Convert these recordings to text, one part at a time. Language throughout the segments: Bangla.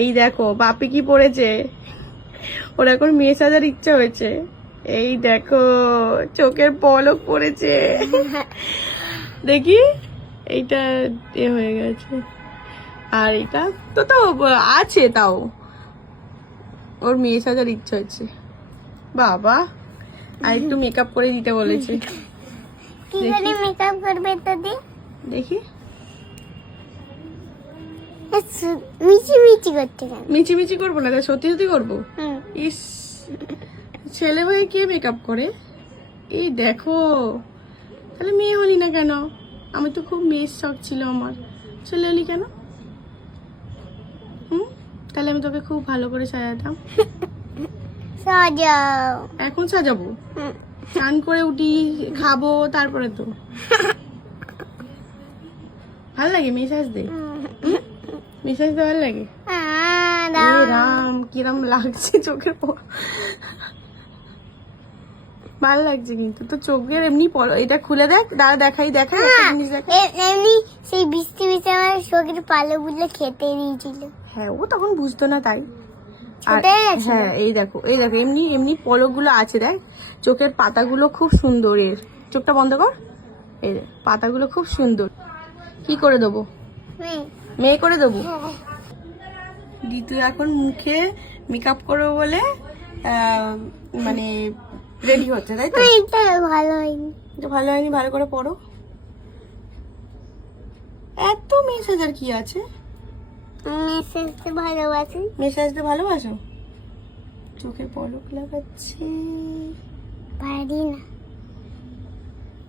এই দেখো বাপি কি পড়েছে, ওর এখন মেয়ে সাজার ইচ্ছা হয়েছে। এই দেখো চোখের পলক পড়েছে, দেখি এইটা এ হয়ে গেছে, আর এটা তো তো আছে, তাও ওর মেয়ে সাজার ইচ্ছা হচ্ছে। বাবা আর একটু মেকআপ করে দিতে বলেছে। কি করে মেকআপ করবে দাদি? দেখি মিচি মিচি করতে কেন? মিচিমিচি করবো না, সত্যি সত্যি করবো। ইস, ছেলে হয়ে কে মেকআপ করে? এই দেখো, তাহলে মেয়ে হলি না কেন? আমি তো খুব মেয়ের শখ ছিল আমার, ছেলে হলি কেন? তাহলে আমি তোকে খুব ভালো করে সাজাতাম। সাজাও। এখন সাজাবো? স্নান করে উঠি, খাবো, তারপরে তো ভালো লাগে মেয়ে সাজতে। মেয়ে সাজতে ভালো লাগে। রাম কিরম লাগছে চোখের ভালো লাগছে, কিন্তু তো চোখের এমনি এটা খুলে দেখ, দাঁড়া দেখাই দেখাই এমনি সেই বৃষ্টি বৃষ্টি আমার চোখের পালকগুলো খেতে দিয়েছিল। হ্যাঁ, ও তখন বুঝতো না তাই। আর ছোট হয়ে গেছে। হ্যাঁ এই দেখো এমনি এমনি পলকগুলো আছে, দেখ চোখের পাতাগুলো খুব সুন্দর। এর চোখটা বন্ধ কর, এই দেখ, পাতাগুলো খুব সুন্দর। কি করে দেবো? মেয়ে করে দেবো। ঋতু এখন মুখে মেকআপ করবো বলে মানে রেডি হচ্ছে, তাই তো? এটা ভালো হয়নি। ভালো হয়নি, ভালো করে পড়ো। এত মেয়ে সাজার কি আছে? মেসেজকে ভালোবাসি। মেয়ে সাজতে ভালোবাসো? চোখে পলক লাগাচ্ছে। পারি না।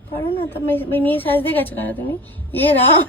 পারো না তো? মেয়ে সাজতে গেছো কেন তুমি? এ রাম,